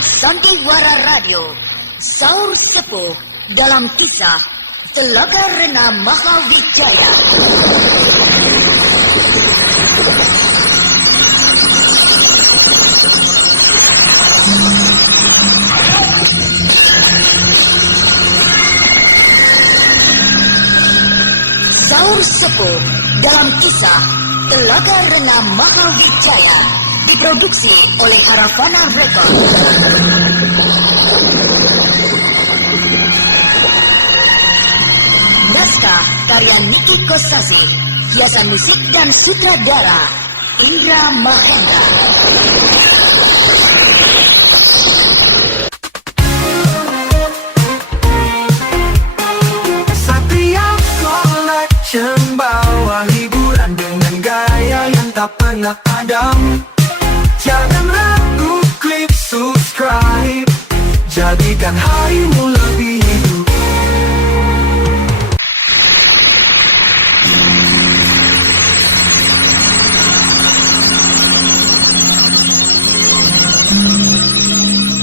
Sandiwara Radio, Saur Sepuh dalam kisah Telaga Rena Mahawijaya. Saur Sepuh dalam kisah Telaga Rena Mahawijaya diproduksi oleh Haravana Record. Naskah karya Niki Kosasi, hiasan musik dan sutradara Indra Mahendra. Satria Collection bawa hiburan dengan gaya yang tak pernah padam. Jangan ragu, klik subscribe, jadikan harimu lebih hidup.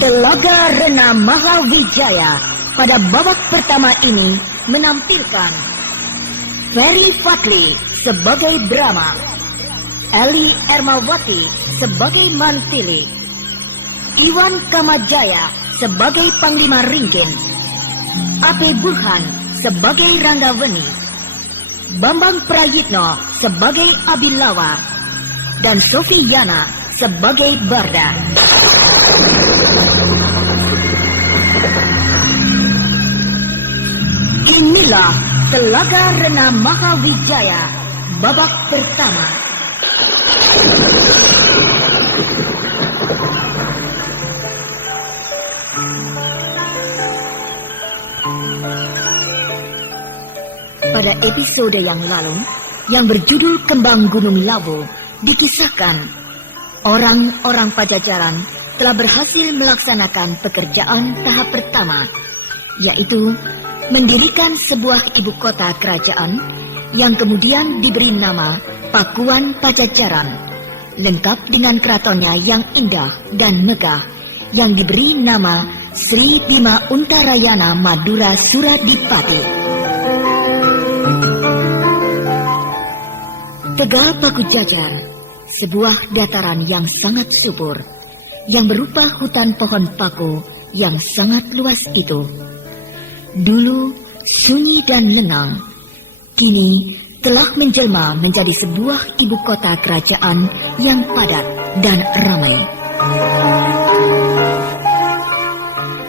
Telaga Rena Mahawijaya pada babak pertama ini menampilkan Ferry Fadli sebagai Brahma, Eli Ermawati sebagai Mantili, Iwan Kamajaya sebagai Panglima Ringkin, Ape Burhan sebagai Ranggaweni, Bambang Prayitno sebagai Abilawa, dan Sofiana sebagai Barda. Inilah Telaga Rena Mahawijaya babak pertama. Pada episode yang lalu, yang berjudul Kembang Gunung Lawu, dikisahkan orang-orang Pajajaran telah berhasil melaksanakan pekerjaan tahap pertama, yaitu mendirikan sebuah ibu kota kerajaan yang kemudian diberi nama Pakuan Pajajaran, lengkap dengan keratonnya yang indah dan megah yang diberi nama Sri Bima Untarayana Madura Suradipati. Tegal Paku Jajar, sebuah dataran yang sangat subur, yang berupa hutan pohon paku yang sangat luas itu. Dulu sunyi dan lenang, kini telah menjelma menjadi sebuah ibu kota kerajaan yang padat dan ramai.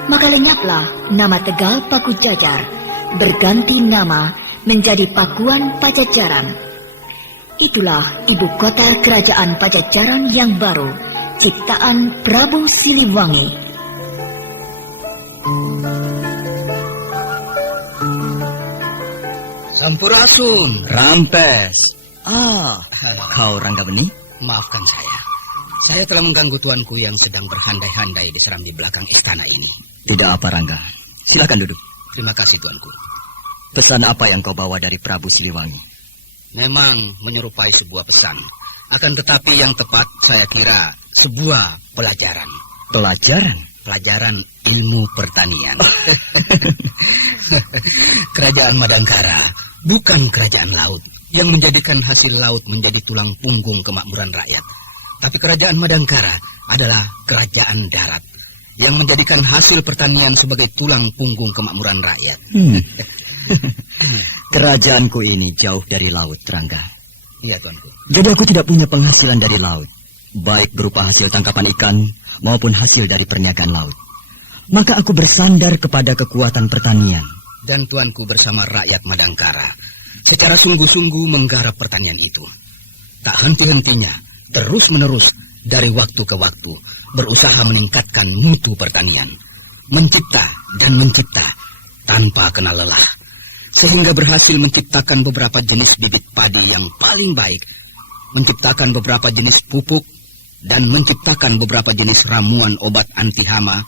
Maka lenyaplah nama Tegal Paku Jajar, berganti nama menjadi Pakuan Pajajaran. Itulah ibu kota kerajaan Pajajaran yang baru, ciptaan Prabu Siliwangi. Sampurasun, Rampes. Kau Ranggaweni? maafkan saya. Saya telah mengganggu tuanku yang sedang berhandai-handai diseram di belakang istana ini. Tidak apa, Rangga. Silakan duduk. Terima kasih tuanku. Pesan apa yang kau bawa dari Prabu Siliwangi? Memang menyerupai sebuah pesan. Akan tetapi yang tepat saya kira sebuah pelajaran. Pelajaran? Pelajaran ilmu pertanian. Kerajaan Madangkara bukan kerajaan laut yang menjadikan hasil laut menjadi tulang punggung kemakmuran rakyat. Tapi kerajaan Madangkara adalah kerajaan darat yang menjadikan hasil pertanian sebagai tulang punggung kemakmuran rakyat. Kerajaanku ini jauh dari laut, Rangga. Iya, tuanku. Jadi aku tidak punya penghasilan dari laut, baik berupa hasil tangkapan ikan maupun hasil dari perniagaan laut. Maka aku bersandar kepada kekuatan pertanian. Dan tuanku bersama rakyat Madangkara secara sungguh-sungguh menggarap pertanian itu. Tak henti-hentinya, terus-menerus dari waktu ke waktu berusaha meningkatkan mutu pertanian, mencipta dan mencipta tanpa kenal lelah, sehingga berhasil menciptakan beberapa jenis bibit padi yang paling baik, menciptakan beberapa jenis pupuk, dan menciptakan beberapa jenis ramuan obat anti hama,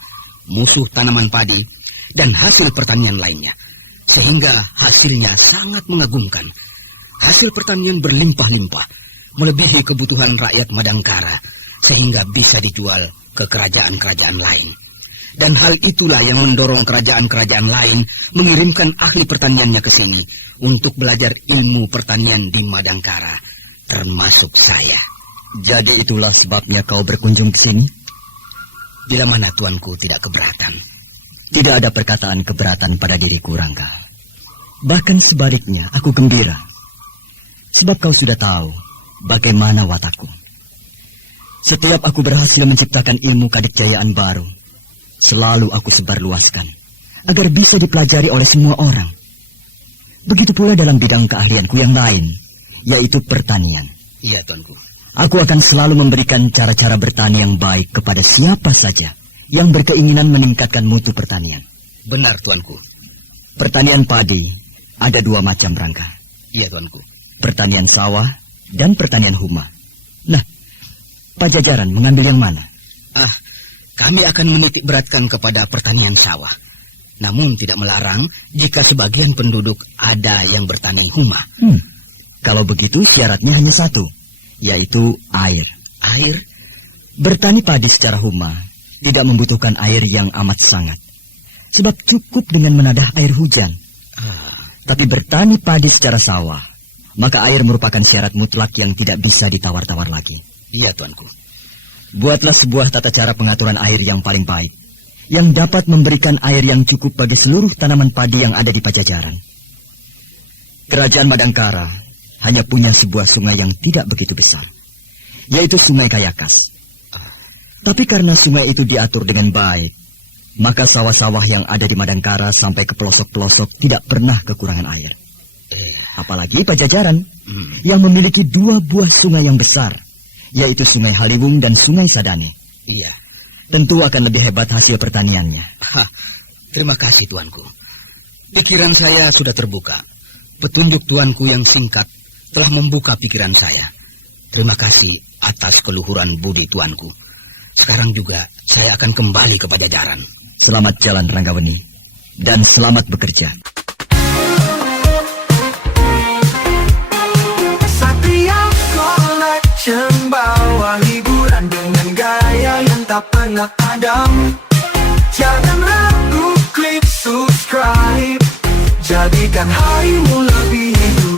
musuh tanaman padi, dan hasil pertanian lainnya. Sehingga hasilnya sangat mengagumkan. Hasil pertanian berlimpah-limpah, melebihi kebutuhan rakyat Madangkara, sehingga bisa dijual ke kerajaan-kerajaan lain. Dan hal itulah yang mendorong kerajaan-kerajaan lain mengirimkan ahli pertaniannya ke sini untuk belajar ilmu pertanian di Madangkara, termasuk saya. Jadi itulah sebabnya kau berkunjung ke sini? Bila mana tuanku tidak keberatan. Tidak ada perkataan keberatan pada diriku, Rangga. Bahkan sebaliknya, aku gembira. Sebab kau sudah tahu bagaimana watakku. Setiap aku berhasil menciptakan ilmu kadikjayaan baru, selalu aku sebarluaskan agar bisa dipelajari oleh semua orang. Begitu pula dalam bidang keahlianku yang lain, yaitu pertanian. Iya, tuanku. Aku akan selalu memberikan cara-cara bertani yang baik kepada siapa saja yang berkeinginan meningkatkan mutu pertanian. Benar, tuanku. Pertanian padi ada dua macam, Rangga. Iya, tuanku. Pertanian sawah dan pertanian huma. Nah, Pajajaran mengambil yang mana? Kami akan menitik beratkan kepada pertanian sawah. Namun tidak melarang jika sebagian penduduk ada yang bertani huma. Kalau begitu syaratnya hanya satu, yaitu air. Air? Bertani padi secara huma tidak membutuhkan air yang amat sangat, sebab cukup dengan menadah air hujan. Tapi bertani padi secara sawah, maka air merupakan syarat mutlak yang tidak bisa ditawar-tawar lagi. Iya, tuanku. Buatlah sebuah tata cara pengaturan air yang paling baik, yang dapat memberikan air yang cukup bagi seluruh tanaman padi yang ada di Pajajaran. Kerajaan Madangkara hanya punya sebuah sungai yang tidak begitu besar, yaitu Sungai Kayakas. Tapi karena sungai itu diatur dengan baik, maka sawah-sawah yang ada di Madangkara sampai ke pelosok-pelosok tidak pernah kekurangan air. Apalagi Pajajaran yang memiliki dua buah sungai yang besar, yaitu Sungai Haliwung dan Sungai Sadane. Iya. Tentu akan lebih hebat hasil pertaniannya. Terima kasih, tuanku. Pikiran saya sudah terbuka. Petunjuk tuanku yang singkat telah membuka pikiran saya. Terima kasih atas keluhuran budi tuanku. Sekarang juga saya akan kembali ke Pajajaran. Selamat jalan, Ranggaweni, dan selamat bekerja. Satria Collection bawa hiburan dengan gaya yang tak pernah padam. Jangan ragu, klik subscribe, jadikan harimu lebih hidup.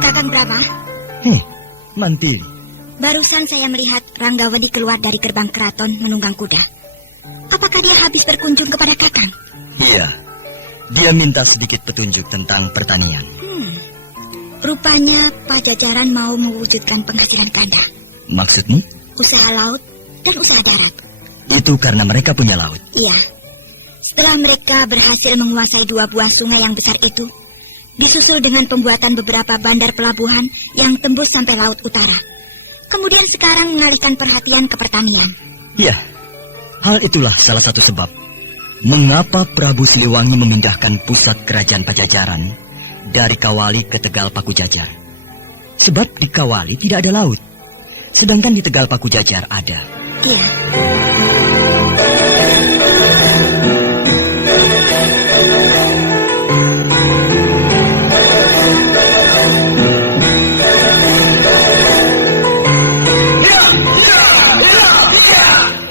Kakang Brahma, Mantili. barusan saya melihat Ranggawedi keluar dari gerbang keraton menunggang kuda. Apakah dia habis berkunjung kepada Kakang? Iya, dia minta sedikit petunjuk tentang pertanian. Rupanya Pajajaran mau mewujudkan penghasilan ganda. Maksudmu? Usaha laut dan usaha darat. Itu karena mereka punya laut. Iya. Setelah mereka berhasil menguasai dua buah sungai yang besar itu, disusul dengan pembuatan beberapa bandar pelabuhan yang tembus sampai laut utara. Kemudian sekarang mengalihkan perhatian ke pertanian. Iya, hal itulah salah satu sebab mengapa Prabu Siliwangi memindahkan pusat kerajaan Pajajaran dari Kawali ke Tegal Pakujajar. Sebab di Kawali tidak ada laut, sedangkan di Tegal Pakujajar ada. Iya.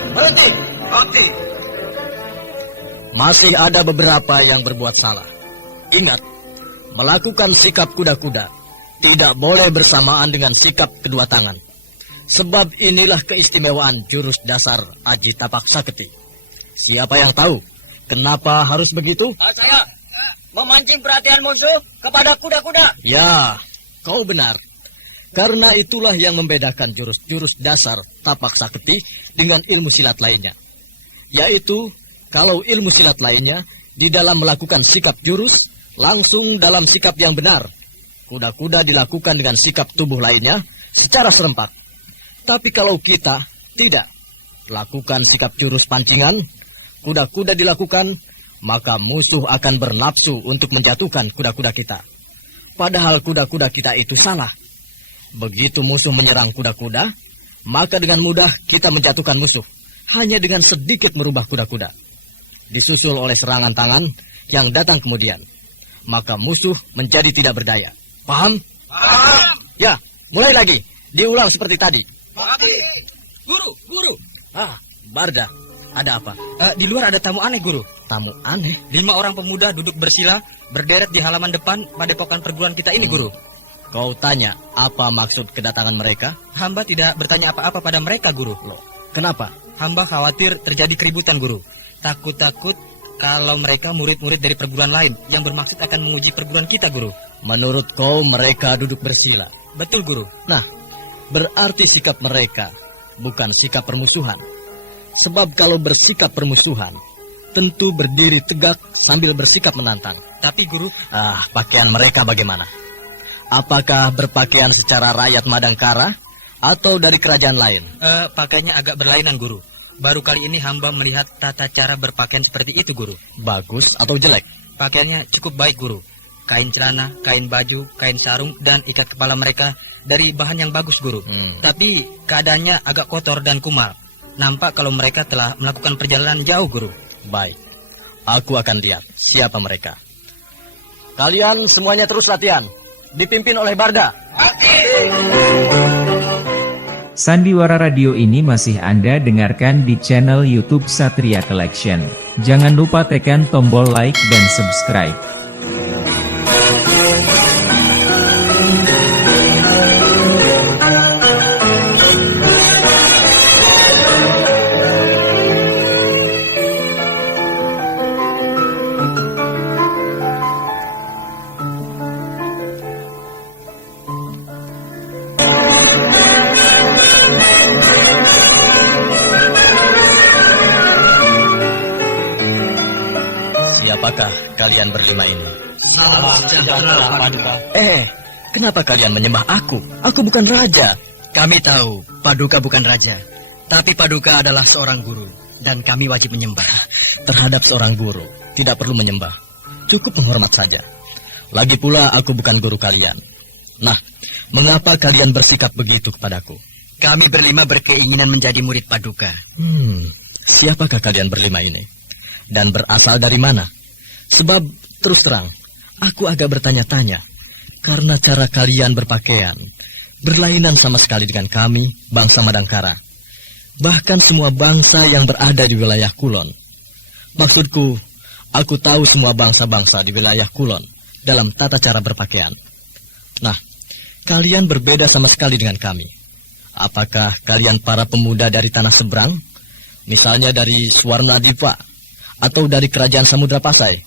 Berhenti. Masih ada beberapa yang berbuat salah. Ingat, melakukan sikap kuda-kuda tidak boleh bersamaan dengan sikap kedua tangan. Sebab inilah keistimewaan jurus dasar Aji Tapak Saketi. Siapa yang tahu kenapa harus begitu? Saya memancing perhatian musuh kepada kuda-kuda. Ya, kau benar. Karena itulah yang membedakan jurus-jurus dasar Tapak Saketi dengan ilmu silat lainnya. Yaitu, kalau ilmu silat lainnya di dalam melakukan sikap jurus, langsung dalam sikap yang benar. Kuda-kuda dilakukan dengan sikap tubuh lainnya secara serempak. Tapi kalau kita tidak lakukan sikap jurus pancingan, kuda-kuda dilakukan, maka musuh akan bernafsu untuk menjatuhkan kuda-kuda kita. Padahal kuda-kuda kita itu salah. Begitu musuh menyerang kuda-kuda, maka dengan mudah kita menjatuhkan musuh, hanya dengan sedikit merubah kuda-kuda. disusul oleh serangan tangan yang datang kemudian. Maka musuh menjadi tidak berdaya. Paham? Paham. Ya, mulai lagi. Diulang seperti tadi. Guru. Barda, ada apa? Di luar ada tamu aneh, Guru. Tamu aneh? 5 orang pemuda duduk bersila, berderet di halaman depan padepokan perguruan kita ini, Guru. Kau tanya, apa maksud kedatangan mereka? Hamba tidak bertanya apa-apa pada mereka, Guru. Loh, kenapa? Hamba khawatir terjadi keributan, Guru. Takut-takut kalau mereka murid-murid dari perguruan lain yang bermaksud akan menguji perguruan kita, Guru. Menurut kau mereka duduk bersila? Betul, Guru. Nah, berarti sikap mereka bukan sikap permusuhan. Sebab kalau bersikap permusuhan, tentu berdiri tegak sambil bersikap menantang. Tapi, Guru, Pakaian mereka bagaimana? Apakah berpakaian secara rakyat Madangkara atau dari kerajaan lain? pakaiannya agak berlainan, Guru. Baru kali ini hamba melihat tata cara berpakaian seperti itu, Guru. Bagus atau jelek? Pakaiannya cukup baik, Guru. Kain celana, kain baju, kain sarung, dan ikat kepala mereka dari bahan yang bagus, Guru. Tapi keadaannya agak kotor dan kumal. Nampak kalau mereka telah melakukan perjalanan jauh, Guru. Baik, aku akan lihat siapa mereka. Kalian semuanya terus latihan. Dipimpin oleh Barda. Sandiwara Radio ini masih Anda dengarkan di channel YouTube Satria Collection. Jangan lupa tekan tombol like dan subscribe. Siapakah kalian berlima ini? Salam sejahtera, Paduka. Kenapa kalian menyembah aku? Aku bukan raja. Kami tahu Paduka bukan raja, tapi Paduka adalah seorang guru, dan kami wajib menyembah. Terhadap seorang guru, tidak perlu menyembah. Cukup menghormat saja. Lagi pula aku bukan guru kalian. Nah, mengapa kalian bersikap begitu kepadaku? Kami berlima berkeinginan menjadi murid Paduka. Siapakah kalian berlima ini? Dan berasal dari mana? Sebab terus terang, aku agak bertanya-tanya. Karena cara kalian berpakaian berlainan sama sekali dengan kami, bangsa Madangkara. Bahkan semua bangsa yang berada di wilayah Kulon. Maksudku, aku tahu semua bangsa-bangsa di wilayah Kulon dalam tata cara berpakaian. Nah, kalian berbeda sama sekali dengan kami. Apakah kalian para pemuda dari tanah seberang? Misalnya dari Swarnadipa, atau dari kerajaan Samudra Pasai,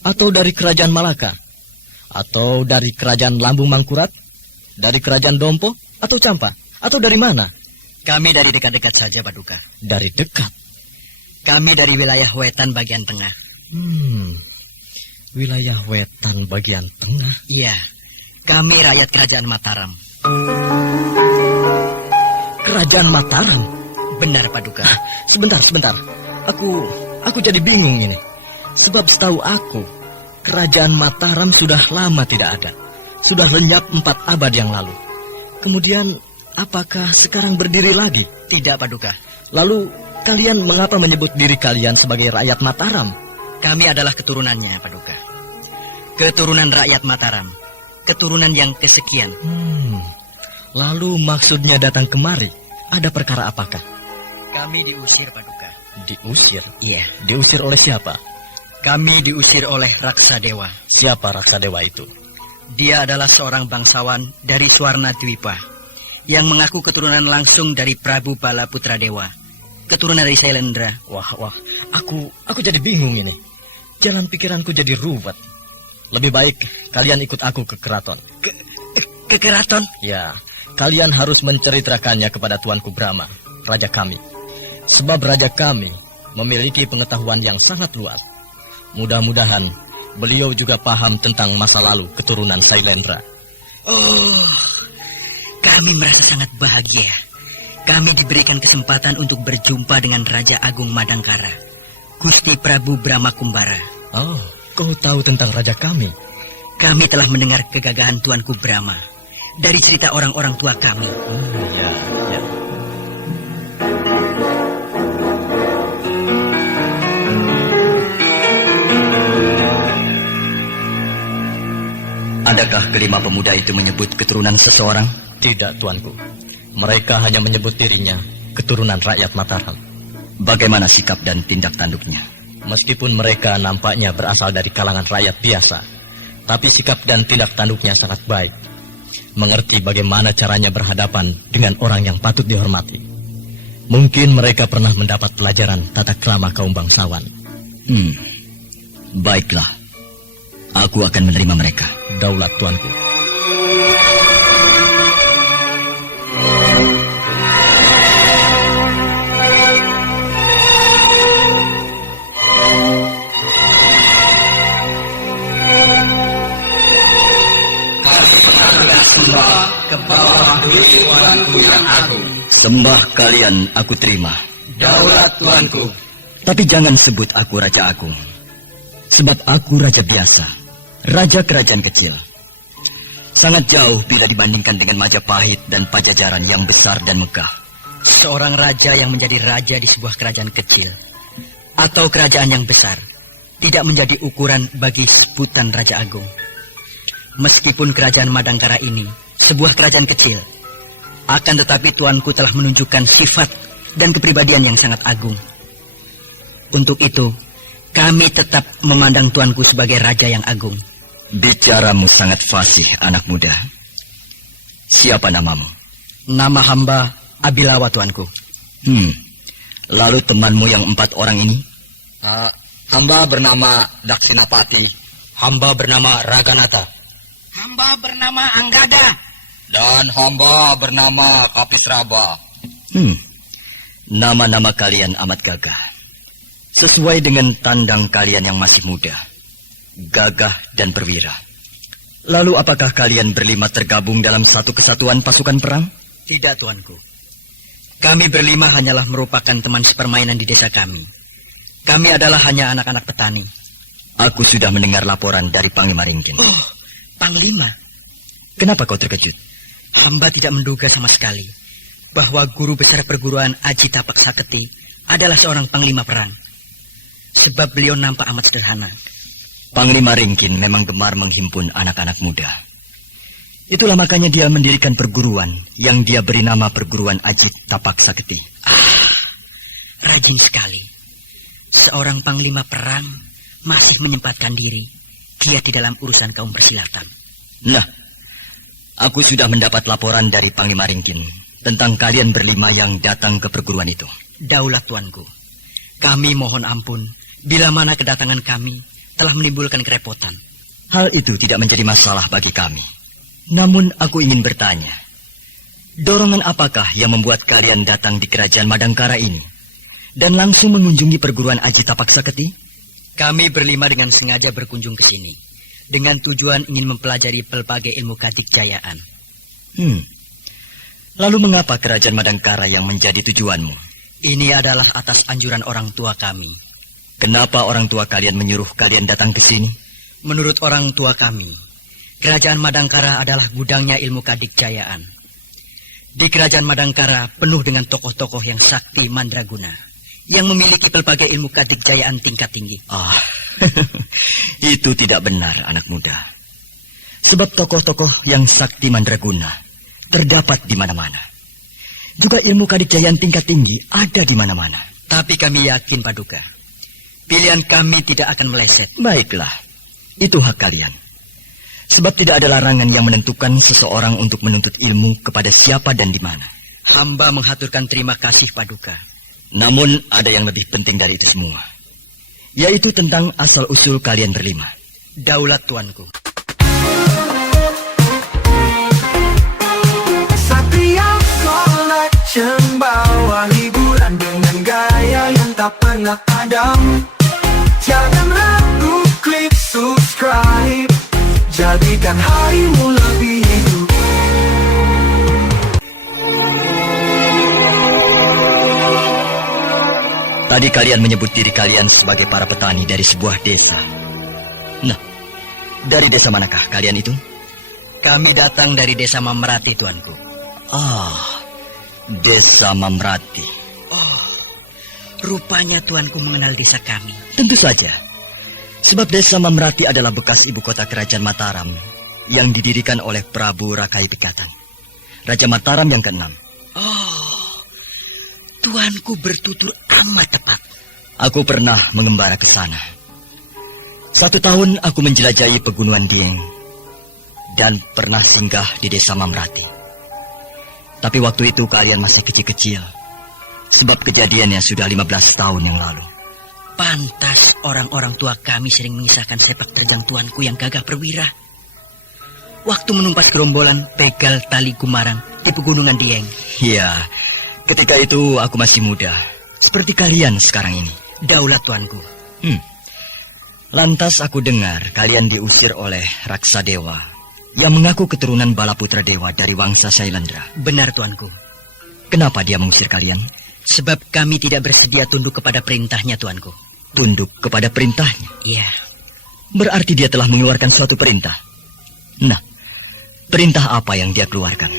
atau dari kerajaan Malaka, atau dari kerajaan Lambung Mangkurat, dari kerajaan Dompo, atau Campa, atau dari mana? Kami dari dekat-dekat saja, Paduka. Dari dekat? Kami dari wilayah Wetan bagian tengah. Wilayah Wetan bagian tengah? Iya, kami rakyat kerajaan Mataram. Kerajaan Mataram? Benar, Paduka. Sebentar. Aku jadi bingung ini. Sebab setahu aku, kerajaan Mataram sudah lama tidak ada. Sudah lenyap 4 abad yang lalu. Kemudian, apakah sekarang berdiri lagi? Tidak, Paduka. Lalu, kalian mengapa menyebut diri kalian sebagai rakyat Mataram? Kami adalah keturunannya, Paduka. Keturunan rakyat Mataram. Keturunan yang kesekian. Lalu maksudnya datang kemari. Ada perkara apakah? Kami diusir, Paduka. Diusir? Iya. Diusir oleh siapa? Kami diusir oleh Raksa Dewa. Siapa Raksa Dewa itu? Dia adalah seorang bangsawan dari Swarna Dwipa yang mengaku keturunan langsung dari Prabu Bala Putra Dewa, keturunan dari Sailendra. Wah, aku jadi bingung ini. Jalan pikiranku jadi ruwet. Lebih baik kalian ikut aku ke keraton. Ke keraton? Ya, kalian harus menceritakannya kepada Tuanku Brahma, raja kami. Sebab raja kami memiliki pengetahuan yang sangat luas. Mudah-mudahan beliau juga paham tentang masa lalu keturunan Sailendra. Oh, kami merasa sangat bahagia. Kami diberikan kesempatan untuk berjumpa dengan Raja Agung Madangkara, Gusti Prabu Brahma Kumbara. Oh, kau tahu tentang raja kami? Kami telah mendengar kegagahan Tuanku Brahma dari cerita orang-orang tua kami. Ya. Adakah kelima pemuda itu menyebut keturunan seseorang? Tidak, tuanku. Mereka hanya menyebut dirinya keturunan rakyat Mataram. Bagaimana sikap dan tindak tanduknya? Meskipun mereka nampaknya berasal dari kalangan rakyat biasa, tapi sikap dan tindak tanduknya sangat baik. Mengerti bagaimana caranya berhadapan dengan orang yang patut dihormati. Mungkin mereka pernah mendapat pelajaran tata krama kaum bangsawan. Baiklah. Aku akan menerima mereka. Daulat, tuanku. Ke bawah duit tuanku yang agung. Sembah kalian aku terima. Daulat tuanku. Tapi jangan sebut aku Raja Agung. Sebab aku raja biasa. Raja kerajaan kecil. Sangat jauh bila dibandingkan dengan Majapahit dan Pajajaran yang besar dan megah. Seorang raja yang menjadi raja di sebuah kerajaan kecil atau kerajaan yang besar tidak menjadi ukuran bagi sebutan Raja Agung. Meskipun kerajaan Madangkara ini sebuah kerajaan kecil, akan tetapi tuanku telah menunjukkan sifat dan kepribadian yang sangat agung. Untuk itu, kami tetap memandang tuanku sebagai raja yang agung. Bicaramu sangat fasih, anak muda. Siapa namamu? Nama hamba Abilawa, tuanku. Lalu temanmu yang 4 orang ini? Hamba bernama Daksinapati. Hamba bernama Raganata. Hamba bernama Anggada. Dan hamba bernama Kapisraba. Nama-nama kalian amat gagah. Sesuai dengan tandang kalian yang masih muda. Gagah dan perwira. Lalu apakah kalian berlima tergabung dalam satu kesatuan pasukan perang? Tidak, tuanku. Kami berlima hanyalah merupakan teman sepermainan di desa kami. Kami adalah hanya anak-anak petani. Aku sudah mendengar laporan dari Panglima Ringkin. Oh, Panglima? Kenapa kau terkejut? Hamba tidak menduga sama sekali bahwa guru besar perguruan Aji Tapak Saketi adalah seorang panglima perang. Sebab beliau nampak amat sederhana. Panglima Ringkin memang gemar menghimpun anak-anak muda. Itulah makanya dia mendirikan perguruan yang dia beri nama Perguruan Aji Tapak Saketi. Rajin sekali. Seorang panglima perang masih menyempatkan diri giat di dalam urusan kaum persilatan. Nah, aku sudah mendapat laporan dari Panglima Ringkin tentang kalian berlima yang datang ke perguruan itu. Daulat, tuanku. Kami mohon ampun bila mana kedatangan kami telah menimbulkan kerepotan. Hal itu tidak menjadi masalah bagi kami. Namun aku ingin bertanya, dorongan apakah yang membuat kalian datang di kerajaan Madangkara ini dan langsung mengunjungi perguruan Aji Tapak Saketi? Kami berlima dengan sengaja berkunjung ke sini dengan tujuan ingin mempelajari pelbagai ilmu kadikjayaan. Lalu mengapa kerajaan Madangkara yang menjadi tujuanmu? Ini adalah atas anjuran orang tua kami. Kenapa orang tua kalian menyuruh kalian datang ke sini? Menurut orang tua kami, kerajaan Madangkara adalah gudangnya ilmu kadikjayaan. Di kerajaan Madangkara penuh dengan tokoh-tokoh yang sakti mandraguna, yang memiliki pelbagai ilmu kadikjayaan tingkat tinggi. Itu tidak benar, anak muda. Sebab tokoh-tokoh yang sakti mandraguna terdapat di mana-mana. Juga ilmu kadikjayaan tingkat tinggi ada di mana-mana. Tapi kami yakin, Paduka, pilihan kami tidak akan meleset. Baiklah, itu hak kalian. Sebab tidak ada larangan yang menentukan seseorang untuk menuntut ilmu kepada siapa dan di mana. Hamba menghaturkan terima kasih, Paduka. Namun ada yang lebih penting dari itu semua, yaitu tentang asal-usul kalian berlima. Daulat, tuanku. Satria Collection bawa hiburan dengan gaya yang tak pernah padam. Jangan ragu, klik subscribe, jadikan harimu lebih hidup. Tadi kalian menyebut diri kalian sebagai para petani dari sebuah desa. Nah, dari desa manakah kalian itu? Kami datang dari desa Mamrati, tuanku. Desa Mamrati. Rupanya tuanku mengenal desa kami. Tentu saja. Sebab desa Mamrati adalah bekas ibu kota kerajaan Mataram yang didirikan oleh Prabu Rakai Pikatan, Raja Mataram yang ke-6. Oh, tuanku bertutur amat tepat. Aku pernah mengembara ke sana. 1 tahun aku menjelajahi pegunungan Dieng dan pernah singgah di desa Mamrati. Tapi waktu itu kalian masih kecil-kecil, sebab kejadiannya sudah 15 tahun yang lalu. Pantas orang-orang tua kami sering mengisahkan sepak terjang tuanku yang gagah perwira. Waktu menumpas gerombolan begal tali gumarang di pegunungan Dieng. Iya, ketika itu aku masih muda, seperti kalian sekarang ini. Daulat tuanku. Lantas aku dengar kalian diusir oleh Raksa Dewa yang mengaku keturunan Balaputra Dewa dari wangsa Sailendra. Benar tuanku. Kenapa dia mengusir kalian? Sebab kami tidak bersedia tunduk kepada perintahnya tuanku. Tunduk kepada perintahnya? Iya. Berarti dia telah mengeluarkan suatu perintah. Nah, perintah apa yang dia keluarkan?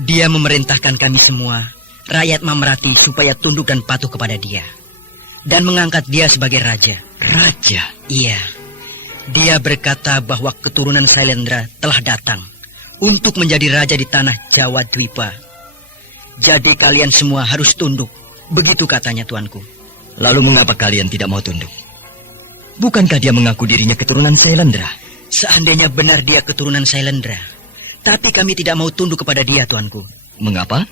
Dia memerintahkan kami semua, rakyat Mamrati, supaya tunduk dan patuh kepada dia. Dan mengangkat dia sebagai raja. Raja? Iya. Dia berkata bahwa keturunan Sailendra telah datang untuk menjadi raja di tanah Jawa Dwipa. Jadi kalian semua harus tunduk. Begitu katanya tuanku. Lalu mengapa kalian tidak mau tunduk? Bukankah dia mengaku dirinya keturunan Sailendra? Seandainya benar dia keturunan Sailendra, tapi kami tidak mau tunduk kepada dia, tuanku. Mengapa?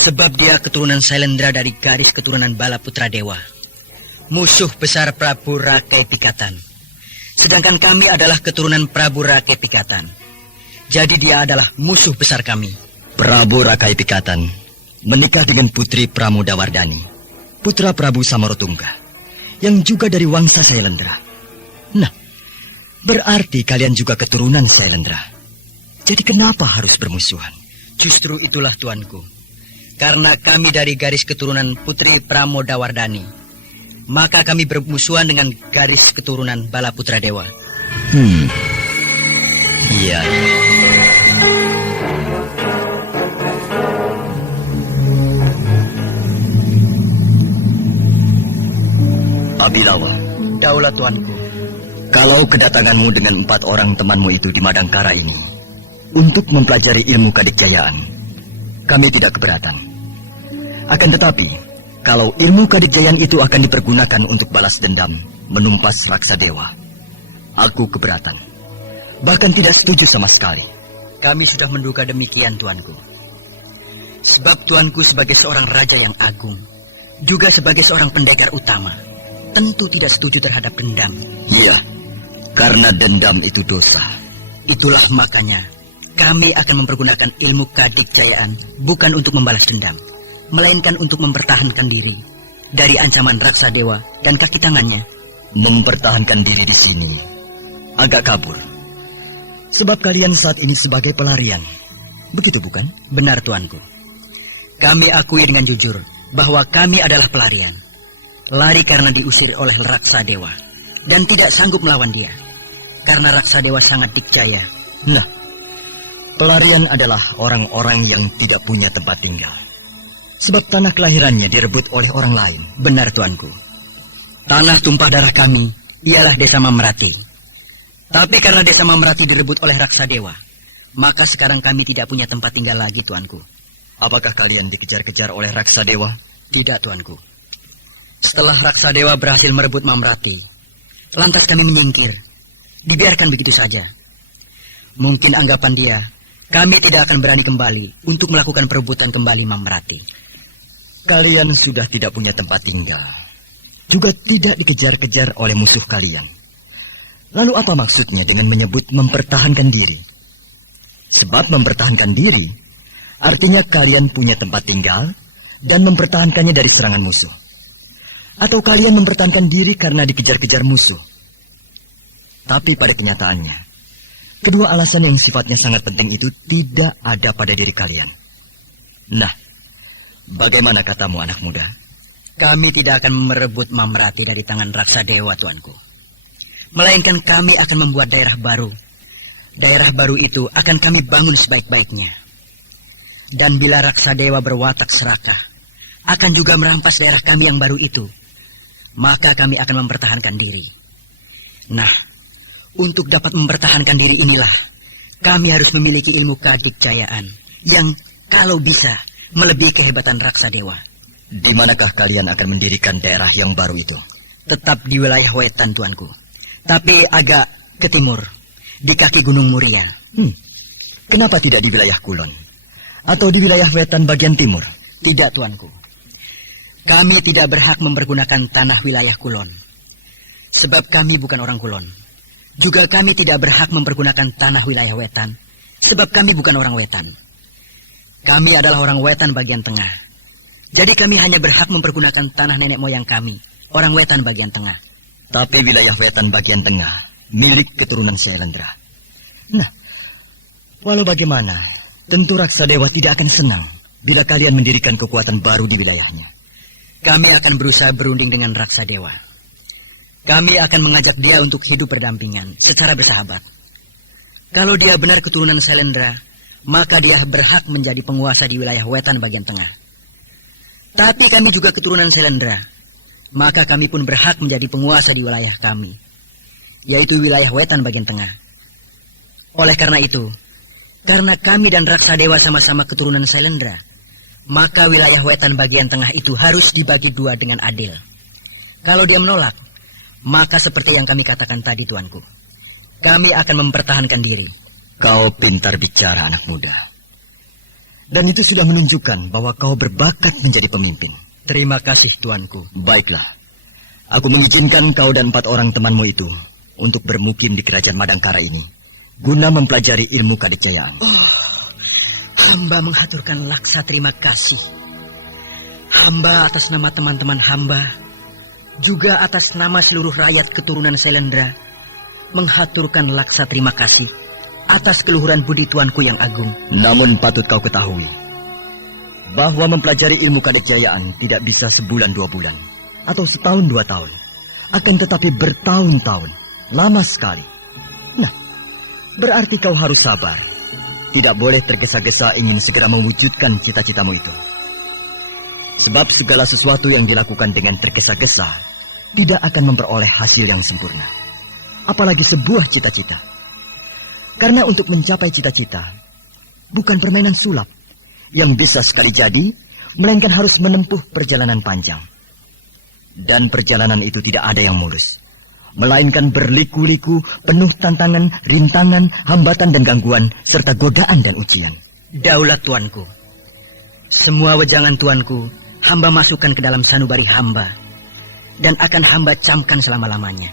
Sebab dia keturunan Sailendra dari garis keturunan Balaputra Dewa, musuh besar Prabu Rakai Pikatan. Sedangkan kami adalah keturunan Prabu Rakai Pikatan. Jadi dia adalah musuh besar kami. Prabu Rakai Pikatan menikah dengan putri Pramodawardhani, putra Prabu Samarotungga, yang juga dari wangsa Sailendra. Nah, berarti kalian juga keturunan Sailendra. Jadi kenapa harus bermusuhan? Justru itulah tuanku. Karena kami dari garis keturunan putri Pramodawardhani, maka kami bermusuhan dengan garis keturunan Balaputra Dewa. Iya. Abilawa. Daulat tuanku. Kalau kedatanganmu dengan 4 orang temanmu itu di Madangkara ini untuk mempelajari ilmu kadikjayaan, kami tidak keberatan. Akan tetapi, kalau ilmu kadikjayaan itu akan dipergunakan untuk balas dendam, menumpas Raksa Dewa, aku keberatan. Bahkan tidak setuju sama sekali. Kami sudah menduga demikian, tuanku. Sebab tuanku sebagai seorang raja yang agung, juga sebagai seorang pendekar utama, tentu tidak setuju terhadap dendam. Iya, karena dendam itu dosa. Itulah makanya kami akan mempergunakan ilmu kadikjayaan bukan untuk membalas dendam, melainkan untuk mempertahankan diri dari ancaman Raksa Dewa dan kaki tangannya. Mempertahankan diri di sini agak kabur. Sebab kalian saat ini sebagai pelarian. Begitu bukan? Benar tuanku. Kami akui dengan jujur bahwa kami adalah pelarian. Lari karena diusir oleh Raksa Dewa dan tidak sanggup melawan dia. Karena Raksa Dewa sangat dikjaya. Nah, pelarian adalah orang-orang yang tidak punya tempat tinggal. Sebab tanah kelahirannya direbut oleh orang lain. Benar tuanku. Tanah tumpah darah kami ialah desa Mamrati. Tapi karena desa Mamrati direbut oleh Raksa Dewa, maka sekarang kami tidak punya tempat tinggal lagi, tuanku. Apakah kalian dikejar-kejar oleh Raksa Dewa? Tidak, tuanku. Setelah Raksa Dewa berhasil merebut Mamrati, lantas kami menyingkir. Dibiarkan begitu saja. Mungkin anggapan dia, kami tidak akan berani kembali untuk melakukan perebutan kembali Mamrati. Kalian sudah tidak punya tempat tinggal, juga tidak dikejar-kejar oleh musuh kalian. Lalu apa maksudnya dengan menyebut mempertahankan diri? Sebab mempertahankan diri artinya kalian punya tempat tinggal dan mempertahankannya dari serangan musuh. Atau kalian mempertahankan diri karena dikejar-kejar musuh. Tapi pada kenyataannya, kedua alasan yang sifatnya sangat penting itu tidak ada pada diri kalian. Nah, bagaimana katamu anak muda? Kami tidak akan merebut Mamrati dari tangan Raksa Dewa, tuanku. Melainkan kami akan membuat daerah baru. Daerah baru itu akan kami bangun sebaik-baiknya. Dan bila Raksa Dewa berwatak serakah, akan juga merampas daerah kami yang baru itu, maka kami akan mempertahankan diri. Nah, untuk dapat mempertahankan diri inilah kami harus memiliki ilmu kadikjayaan yang kalau bisa melebihi kehebatan Raksa Dewa. Di manakah kalian akan mendirikan daerah yang baru itu? Tetap di wilayah Wetan, tuanku. Tapi agak ke timur, di kaki Gunung Muria. Kenapa tidak di wilayah Kulon? Atau di wilayah Wetan bagian timur? Tidak, tuanku. Kami tidak berhak mempergunakan tanah wilayah Kulon. Sebab kami bukan orang Kulon. Juga kami tidak berhak mempergunakan tanah wilayah Wetan. Sebab kami bukan orang Wetan. Kami adalah orang Wetan bagian tengah. Jadi kami hanya berhak mempergunakan tanah nenek moyang kami, orang Wetan bagian tengah. Tapi wilayah Wetan bagian tengah milik keturunan Sailendra. Nah, walau bagaimana, tentu Raksa Dewa tidak akan senang bila kalian mendirikan kekuatan baru di wilayahnya. Kami akan berusaha berunding dengan Raksa Dewa. Kami akan mengajak dia untuk hidup berdampingan secara bersahabat. Kalau dia benar keturunan Sailendra, maka dia berhak menjadi penguasa di wilayah Wetan bagian tengah. Tapi kami juga keturunan Sailendra, maka kami pun berhak menjadi penguasa di wilayah kami, yaitu wilayah Wetan bagian tengah. Oleh karena itu, karena kami dan Raksa Dewa sama-sama keturunan Sailendra, maka wilayah Wetan bagian tengah itu harus dibagi dua dengan adil. Kalau dia menolak, maka seperti yang kami katakan tadi, tuanku, kami akan mempertahankan diri. Kau pintar bicara, anak muda. Dan itu sudah menunjukkan bahwa kau berbakat menjadi pemimpin. Terima kasih, tuanku. Baiklah, aku mengizinkan kau dan 4 orang temanmu itu untuk bermukim di kerajaan Madangkara ini, guna mempelajari ilmu kadikjayaan. Hamba menghaturkan laksa terima kasih. Hamba atas nama teman-teman hamba, juga atas nama seluruh rakyat keturunan Sailendra, menghaturkan laksa terima kasih atas keluhuran budi tuanku yang agung. Namun patut kau ketahui bahwa mempelajari ilmu kadikjayaan tidak bisa sebulan 2 bulan atau setahun 2 tahun, akan tetapi bertahun-tahun, lama sekali. Nah, berarti kau harus sabar. Tidak boleh tergesa-gesa ingin segera mewujudkan cita-citamu itu. Sebab segala sesuatu yang dilakukan dengan tergesa-gesa tidak akan memperoleh hasil yang sempurna. Apalagi sebuah cita-cita. Karena untuk mencapai cita-cita bukan permainan sulap yang bisa sekali jadi, melainkan harus menempuh perjalanan panjang. Dan perjalanan itu tidak ada yang mulus, melainkan berliku-liku, penuh tantangan, rintangan, hambatan dan gangguan, serta godaan dan ujian. Daulat tuanku, semua wejangan tuanku hamba masukkan ke dalam sanubari hamba, dan akan hamba camkan selama-lamanya.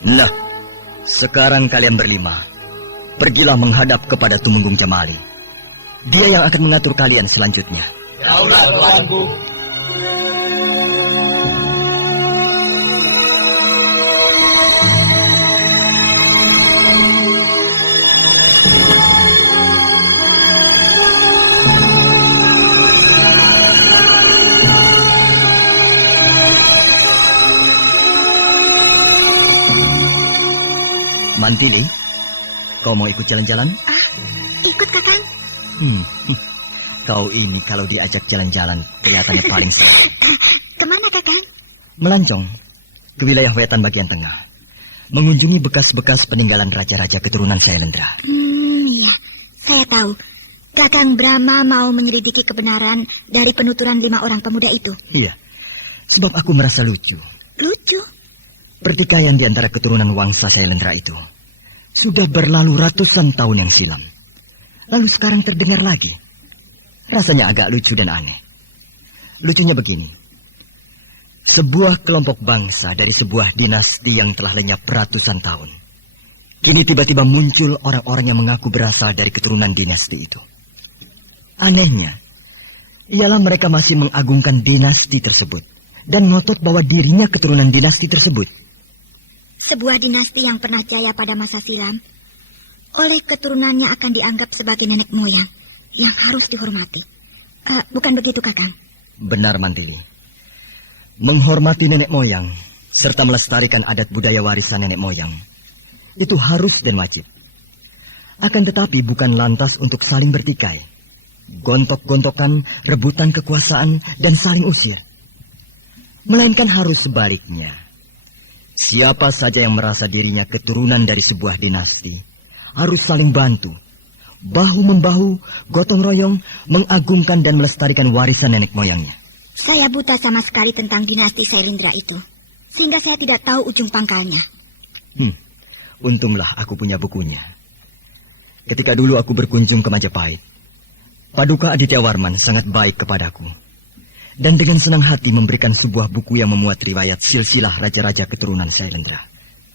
Nah, sekarang kalian berlima, pergilah menghadap kepada Tumenggung Jamali. Dia yang akan mengatur kalian selanjutnya. Daulat tuanku. Mantili, kau mau ikut jalan-jalan? Ikut, Kakang. Kau ini kalau diajak jalan-jalan kelihatannya paling seru. Kemana, Kakang? Melancong ke wilayah Wetan bagian tengah, mengunjungi bekas-bekas peninggalan raja-raja keturunan Sailendra. Iya, saya tahu. Kakang Brahma mau menyelidiki kebenaran dari penuturan 5 orang pemuda itu. Iya, sebab aku merasa lucu. Lucu? Pertikaian di antara keturunan Wangsa Sailendra itu sudah berlalu ratusan tahun yang silam. Lalu sekarang terdengar lagi. Rasanya agak lucu dan aneh. Lucunya begini. Sebuah kelompok bangsa dari sebuah dinasti yang telah lenyap ratusan tahun, kini tiba-tiba muncul orang-orang yang mengaku berasal dari keturunan dinasti itu. Anehnya, ialah mereka masih mengagungkan dinasti tersebut dan ngotot bahwa dirinya keturunan dinasti tersebut. Sebuah dinasti yang pernah jaya pada masa silam, oleh keturunannya akan dianggap sebagai nenek moyang yang harus dihormati. Bukan begitu, Kakang? Benar, Mantili. Menghormati nenek moyang serta melestarikan adat budaya warisan nenek moyang itu harus dan wajib. Akan tetapi bukan lantas untuk saling bertikai, gontok-gontokan, rebutan kekuasaan, dan saling usir. Melainkan harus sebaliknya. Siapa saja yang merasa dirinya keturunan dari sebuah dinasti harus saling bantu, bahu-membahu, gotong royong, mengagungkan dan melestarikan warisan nenek moyangnya. Saya buta sama sekali tentang dinasti Sailendra itu, sehingga saya tidak tahu ujung pangkalnya. Untunglah aku punya bukunya. Ketika dulu aku berkunjung ke Majapahit, Paduka Aditya Warman sangat baik kepadaku. Dan dengan senang hati memberikan sebuah buku yang memuat riwayat silsilah raja-raja keturunan Sailendra.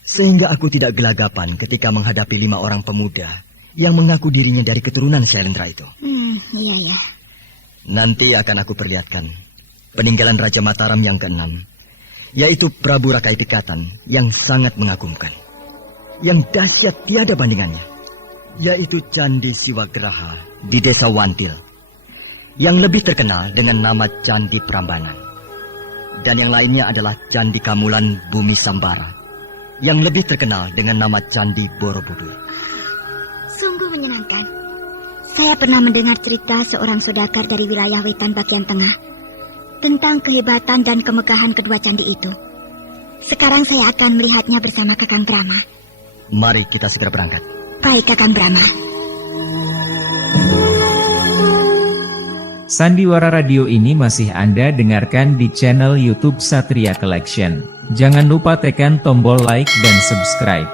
Sehingga aku tidak gelagapan ketika menghadapi 5 orang pemuda yang mengaku dirinya dari keturunan Sailendra itu. Iya. Nanti akan aku perlihatkan peninggalan Raja Mataram yang ke-6, yaitu Prabu Rakai Pikatan yang sangat mengagumkan. Yang dahsyat tiada bandingannya, yaitu Candi Siwagraha di Desa Wantil, yang lebih terkenal dengan nama Candi Prambanan. Dan yang lainnya adalah Candi Kamulan Bumi Sambara, yang lebih terkenal dengan nama Candi Borobudur. Sungguh menyenangkan. Saya pernah mendengar cerita seorang saudagar dari wilayah Wetan bagian tengah tentang kehebatan dan kemegahan kedua candi itu. Sekarang saya akan melihatnya bersama Kakang Brahma. Mari kita segera berangkat. Baik, Kakang Brahma. Sandiwara Radio ini masih Anda dengarkan di channel YouTube Satria Collection. Jangan lupa tekan tombol like dan subscribe.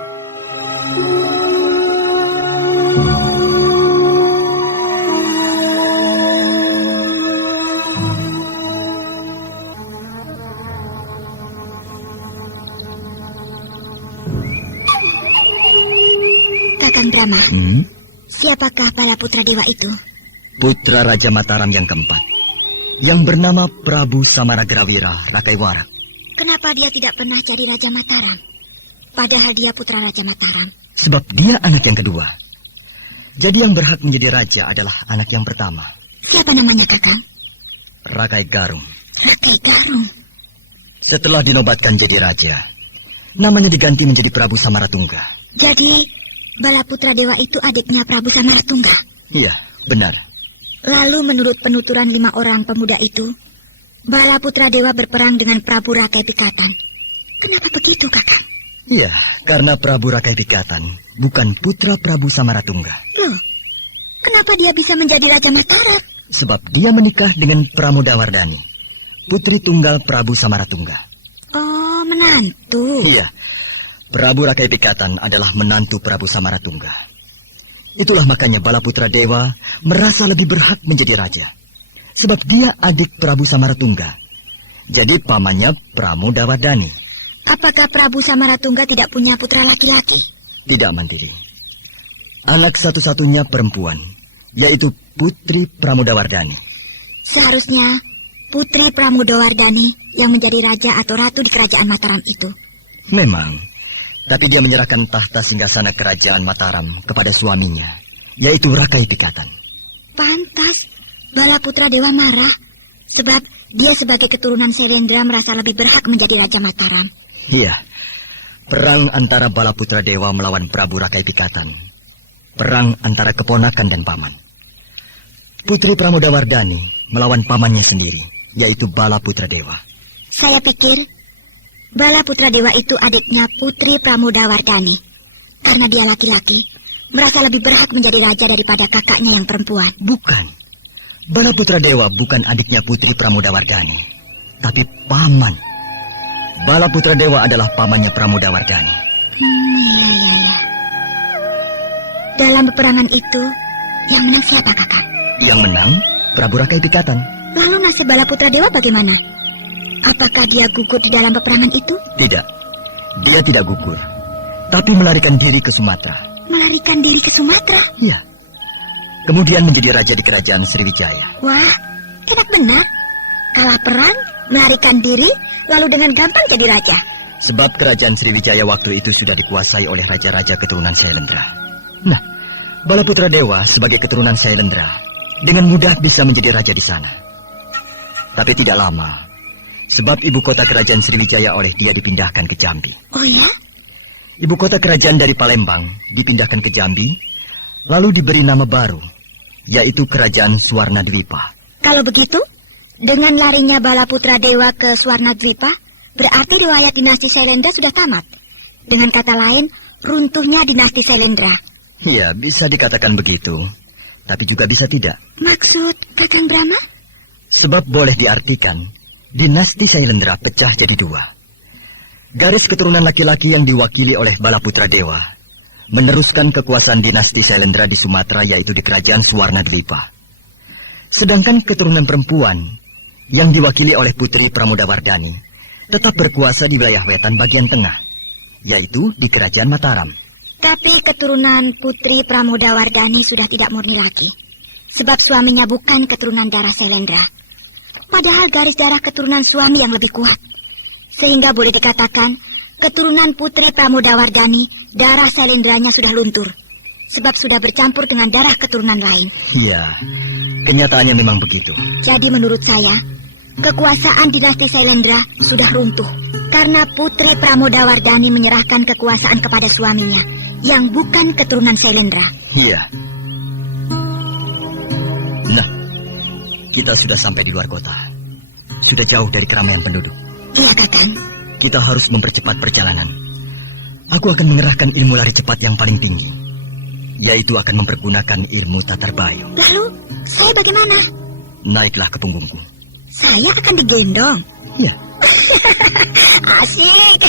Kakang Brahma, siapakah Bala Putra Dewa itu? Putra Raja Mataram yang keempat, yang bernama Prabu Samaragrawira Rakaiwarak. Kenapa dia tidak pernah jadi Raja Mataram? Padahal dia putra Raja Mataram. Sebab dia anak yang kedua. Jadi yang berhak menjadi raja adalah anak yang pertama. Siapa namanya, Kakang? Rakai Garung. Rakai Garung. Setelah dinobatkan jadi raja, namanya diganti menjadi Prabu Samaratungga. Jadi, Bala Putra Dewa itu adiknya Prabu Samaratungga? Iya, benar. Lalu menurut penuturan 5 orang pemuda itu, Bala Putra Dewa berperang dengan Prabu Rakai Pikatan. Kenapa begitu, Kakang? Iya, karena Prabu Rakai Pikatan bukan putra Prabu Samaratungga. Loh, kenapa dia bisa menjadi Raja Mataram? Sebab dia menikah dengan Pramodawardhani, putri tunggal Prabu Samaratungga. Oh, menantu. Iya, Prabu Rakai Pikatan adalah menantu Prabu Samaratungga. Itulah makanya Bala Putra Dewa merasa lebih berhak menjadi raja. Sebab dia adik Prabu Samaratungga. Jadi pamannya Pramodawardhani. Apakah Prabu Samaratungga tidak punya putra laki-laki? Tidak, Mantili. Anak satu-satunya perempuan, yaitu Putri Pramodawardhani. Seharusnya Putri Pramodawardhani yang menjadi raja atau ratu di kerajaan Mataram itu. Memang. Tapi dia menyerahkan tahta singgasana kerajaan Mataram kepada suaminya, yaitu Rakai Pikatan. Pantas Bala Putra Dewa marah, sebab dia sebagai keturunan Sailendra merasa lebih berhak menjadi Raja Mataram. Iya, perang antara Bala Putra Dewa melawan Prabu Rakai Pikatan. Perang antara keponakan dan paman. Putri Pramodawardhani melawan pamannya sendiri, yaitu Bala Putra Dewa. Saya pikir Bala Putra Dewa itu adiknya Putri Pramodawardhani. Karena dia laki-laki, merasa lebih berhak menjadi raja daripada kakaknya yang perempuan. Bukan. Bala Putra Dewa bukan adiknya Putri Pramodawardhani, tapi paman. Bala Putra Dewa adalah pamannya Pramodawardhani. Iya. Dalam peperangan itu, yang menang siapa, Kakak? Yang menang Prabu Rakai Pikatan. Lalu nasib Bala Putra Dewa bagaimana? Apakah dia gugur di dalam peperangan itu? Tidak, dia tidak gugur, tapi melarikan diri ke Sumatera. Melarikan diri ke Sumatera? Iya. Kemudian menjadi raja di kerajaan Sriwijaya. Wah, enak benar. Kalah perang, melarikan diri, lalu dengan gampang jadi raja. Sebab kerajaan Sriwijaya waktu itu sudah dikuasai oleh raja-raja keturunan Sailendra. Nah, Bala Putra Dewa sebagai keturunan Sailendra dengan mudah bisa menjadi raja di sana. Tapi tidak lama, sebab ibu kota kerajaan Sriwijaya oleh dia dipindahkan ke Jambi. Oh ya? Ibu kota kerajaan dari Palembang dipindahkan ke Jambi, lalu diberi nama baru, yaitu Kerajaan Swarnadwipa. Kalau begitu, dengan larinya Bala Putra Dewa ke Swarnadwipa, berarti riwayat dinasti Sailendra sudah tamat. Dengan kata lain, runtuhnya dinasti Sailendra. Ya, bisa dikatakan begitu. Tapi juga bisa tidak. Maksud Kakang Brahma? Sebab boleh diartikan, dinasti Sailendra pecah jadi dua. Garis keturunan laki-laki yang diwakili oleh Balaputra Dewa meneruskan kekuasaan dinasti Sailendra di Sumatera, yaitu di kerajaan Suwarnadwipa. Sedangkan keturunan perempuan yang diwakili oleh Putri Pramodawardhani tetap berkuasa di wilayah wetan bagian tengah, yaitu di kerajaan Mataram. Tapi keturunan Putri Pramodawardhani sudah tidak murni lagi. Sebab suaminya bukan keturunan darah Sailendra. Padahal garis darah keturunan suami yang lebih kuat. Sehingga boleh dikatakan keturunan Putri Pramodawardhani darah Sailendranya sudah luntur. Sebab sudah bercampur dengan darah keturunan lain. Ya, kenyataannya memang begitu. Jadi menurut saya, kekuasaan dinasti Sailendra sudah runtuh. Karena Putri Pramodawardhani menyerahkan kekuasaan kepada suaminya yang bukan keturunan Sailendra. Iya. Nah, kita sudah sampai di luar kota. Sudah jauh dari keramaian penduduk. Iya, Kakang. Kita harus mempercepat perjalanan. Aku akan mengerahkan ilmu lari cepat yang paling tinggi, yaitu akan mempergunakan ilmu tatar bayu. Lalu, saya bagaimana? Naiklah ke punggungku. Saya akan digendong. Ya. Asik.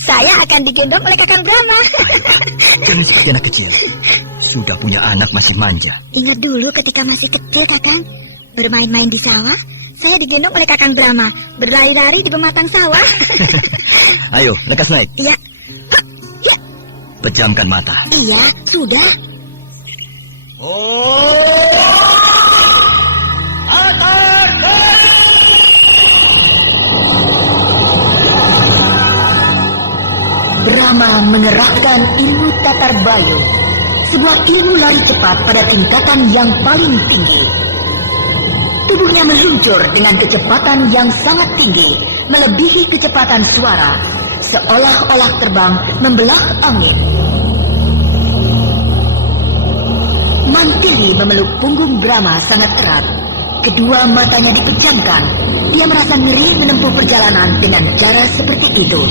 Saya akan digendong oleh Kakang Brahma. Jangan seperti anak kecil. Sudah punya anak masih manja. Ingat dulu ketika masih kecil, Kakang. Bermain-main di sawah, saya digendong oleh Kakang Brahma. Berlari-lari di pematang sawah. Ayo, lekas naik. Iya. Ya. Pejamkan mata. Iya, sudah. Brahma mengerahkan ilmu tatar bayu, sebuah ilmu lari cepat pada tingkatan yang paling tinggi. Tubuhnya meluncur dengan kecepatan yang sangat tinggi, melebihi kecepatan suara, seolah-olah terbang membelah angin. Mantili memeluk punggung Brahma sangat erat. Kedua matanya dipejamkan. Dia merasa ngeri menempuh perjalanan dengan cara seperti itu.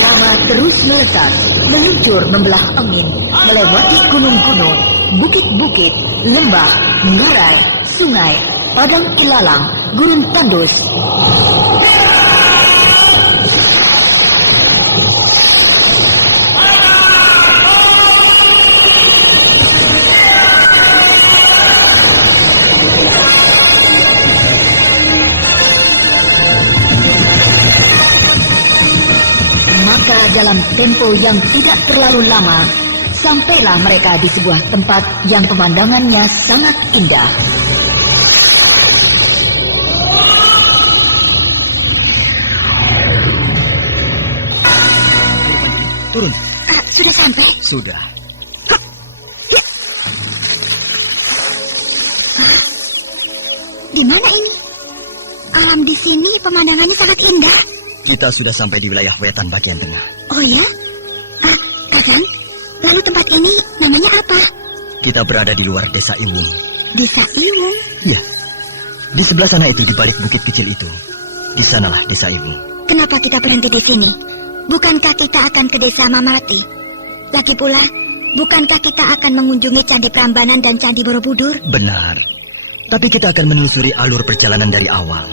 Brahma terus melesat, meluncur membelah angin, melewati gunung-gunung, bukit-bukit, lembah, ngurai, sungai, padang ilalang, gurun tandus. Maka dalam tempo yang tidak terlalu lama, sampailah mereka di sebuah tempat yang pemandangannya sangat indah. Turun. Sudah sampai? Sudah. Di mana ini? Alam di sini pemandangannya sangat indah. Kita sudah sampai di wilayah wetan bagian tengah. Oh ya? Kakang, lalu tempat ini namanya apa? Kita berada di luar desa Iwung. Desa Iwung? Ya. Di sebelah sana itu, di balik bukit kecil itu. Di sanalah desa Iwung. Kenapa kita berhenti di sini? Bukankah kita akan ke desa Mamalati? Lagi pula, bukankah kita akan mengunjungi Candi Prambanan dan Candi Borobudur? Benar. Tapi kita akan menelusuri alur perjalanan dari awal,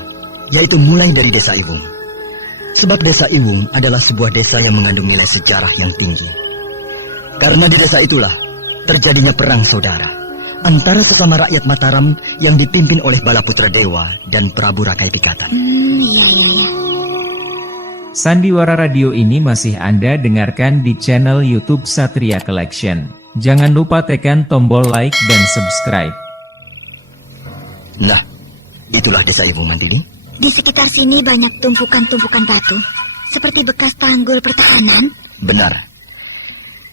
yaitu mulai dari desa Iwung. Sebab desa Iwung adalah sebuah desa yang mengandung nilai sejarah yang tinggi. Karena di desa itulah terjadinya perang saudara antara sesama rakyat Mataram yang dipimpin oleh Balaputra Dewa dan Prabu Rakai Pikatan. Iya. Sandiwara Radio ini masih Anda dengarkan di channel YouTube Satria Collection. Jangan lupa tekan tombol like dan subscribe. Nah, itulah desa Iwung, Mantili. Di sekitar sini banyak tumpukan-tumpukan batu, seperti bekas tanggul pertahanan. Benar.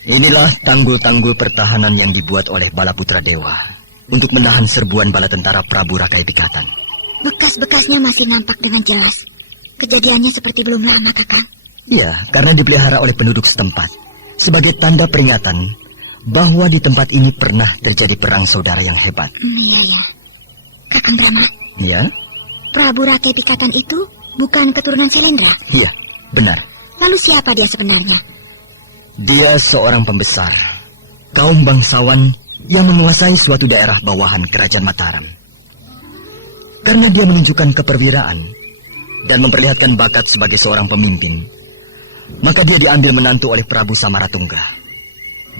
Inilah tanggul-tanggul pertahanan yang dibuat oleh Balaputra Dewa untuk menahan serbuan bala tentara Prabu Rakai Pikatan. Bekas-bekasnya masih nampak dengan jelas. Kejadiannya seperti belum lama, Kakang. Ya, karena dipelihara oleh penduduk setempat sebagai tanda peringatan bahwa di tempat ini pernah terjadi perang saudara yang hebat. Iya. Kakang Brahma. Ya? Prabu Rakai Pikatan itu bukan keturunan Sailendra. Iya, benar. Lalu siapa dia sebenarnya? Dia seorang pembesar, kaum bangsawan yang menguasai suatu daerah bawahan Kerajaan Mataram. Karena dia menunjukkan keperwiraan dan memperlihatkan bakat sebagai seorang pemimpin, maka dia diambil menantu oleh Prabu Samaratungga,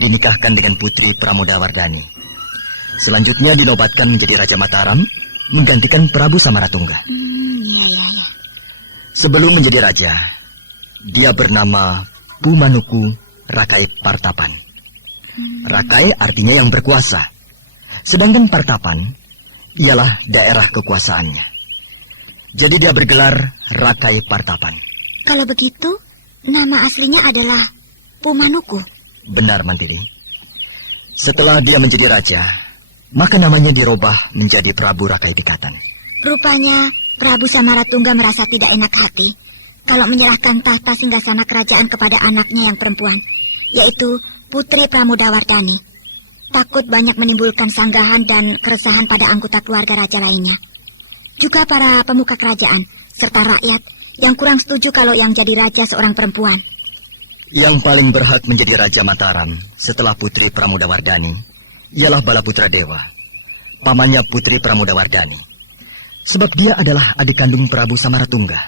dinikahkan dengan Putri Pramodawardhani. Selanjutnya dinobatkan menjadi Raja Mataram, menggantikan Prabu Samaratungga. Ya. Sebelum menjadi raja, dia bernama Pumanuku Rakai Partapan. Rakai artinya yang berkuasa, sedangkan Partapan ialah daerah kekuasaannya. Jadi dia bergelar Rakai Partapan. Kalau begitu, nama aslinya adalah Pumanuku. Benar, Mantili. Setelah dia menjadi raja, maka namanya dirubah menjadi Prabu Rakai Pikatan. Rupanya Prabu Samaratungga merasa tidak enak hati kalau menyerahkan tahta singgasana kerajaan kepada anaknya yang perempuan, yaitu Putri Pramodawardhani. Takut banyak menimbulkan sanggahan dan keresahan pada anggota keluarga raja lainnya. Juga para pemuka kerajaan serta rakyat yang kurang setuju kalau yang jadi raja seorang perempuan. Yang paling berhak menjadi Raja Mataram setelah Putri Pramodawardhani ialah Balaputra Dewa, pamannya Putri Pramodawardhani. Sebab dia adalah adik kandung Prabu Samaratungga.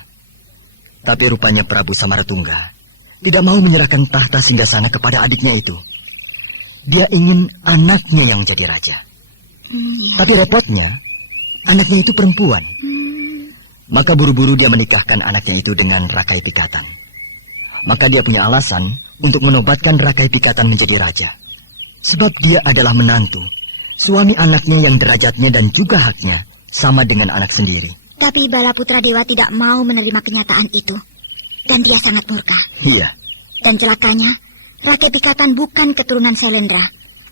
Tapi rupanya Prabu Samaratungga tidak mau menyerahkan tahta singgasana kepada adiknya itu. Dia ingin anaknya yang menjadi raja. Tapi repotnya, anaknya itu perempuan. Maka buru-buru dia menikahkan anaknya itu dengan Rakai Pikatan. Maka dia punya alasan untuk menobatkan Rakai Pikatan menjadi raja. Sebab dia adalah menantu, suami anaknya yang derajatnya dan juga haknya sama dengan anak sendiri. Tapi Balaputra Dewa tidak mau menerima kenyataan itu. Dan dia sangat murka. Iya. Dan celakanya, Rakai Pikatan bukan keturunan Sailendra.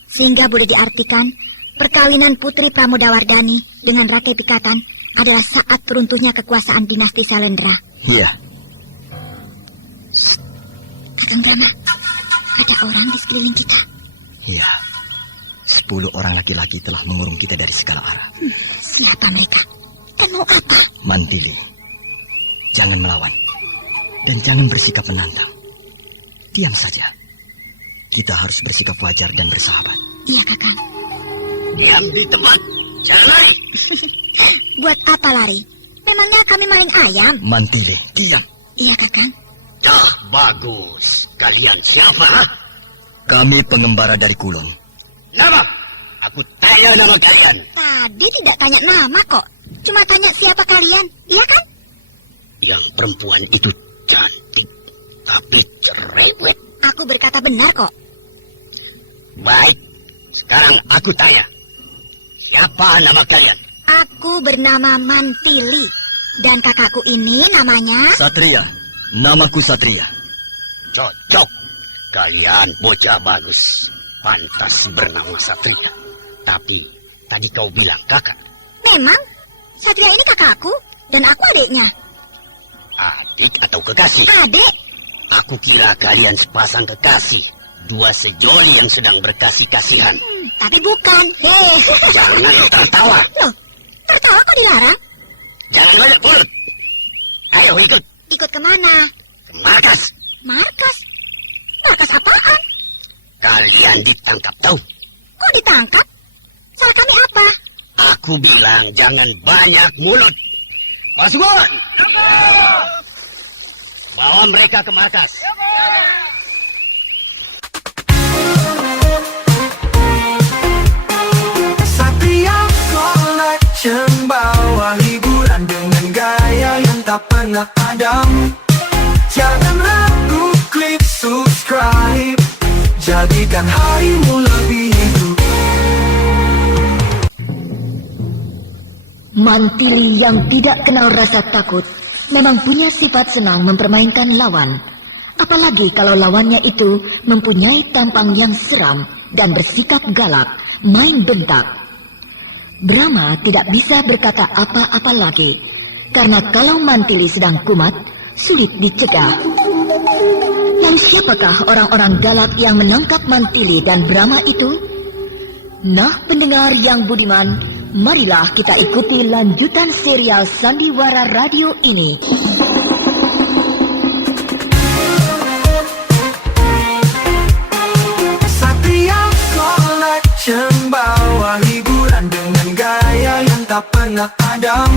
Sehingga boleh diartikan, perkawinan Putri Pramodawardhani dengan Rakai Pikatan adalah saat runtuhnya kekuasaan dinasti Sailendra. Iya. Kakang Brahma, ada orang di sekeliling kita. Iya. 10 orang laki-laki telah mengurung kita dari segala arah. Siapa mereka? Dan mau apa? Mantili, jangan melawan. Dan jangan bersikap menantang. Diam saja. Kita harus bersikap wajar dan bersahabat. Iya, Kakang. Diam di tempat, jangan lari. Buat apa lari? Memangnya kami maling ayam? Mantili, diam. Iya, Kakang. Bagus. Kalian siapa? Kami pengembara dari Kulon. Nama? Aku tanya nama kalian. Tadi tidak tanya nama kok. Cuma tanya siapa kalian, iya kan? Yang perempuan itu cantik, tapi cerewet. Aku berkata benar kok. Baik, sekarang aku tanya. Siapa nama kalian? Aku bernama Mantili. Dan kakakku ini namanya... Satria. Namaku Satria. Cocok. Kalian bocah bagus. Pantas bernama Satria. Tapi tadi kau bilang kakak. Memang, Satria ini kakakku. Dan aku adiknya. Adik atau kekasih? Adik. Aku kira kalian sepasang kekasih. 2 sejoli yang sedang berkasih-kasihan. Tapi bukan. Hei. Jangan tertawa. Loh, tertawa kok dilarang? Jangan banyak mulut. Ayo ikut. Ikut kemana? Ke markas. Markas? Markas apaan? Kalian ditangkap tahu. Kok ditangkap? Salah kami apa? Aku bilang jangan banyak mulut. Pasukan! Bawa mereka ke markas. Satria Collection bawa hiburan dengan gaya yang tak pernah padam. Jangan ragu, klik subscribe. Jadikan harimu lebih hidup. Mantili yang tidak kenal rasa takut memang punya sifat senang mempermainkan lawan. Apalagi kalau lawannya itu mempunyai tampang yang seram dan bersikap galak, main bentak. Brahma tidak bisa berkata apa-apa lagi, karena kalau Mantili sedang kumat, sulit dicegah. Lalu siapakah orang-orang galak yang menangkap Mantili dan Brahma itu? Nah, pendengar yang budiman, marilah kita ikuti lanjutan serial Sandiwara Radio ini. pernah padam.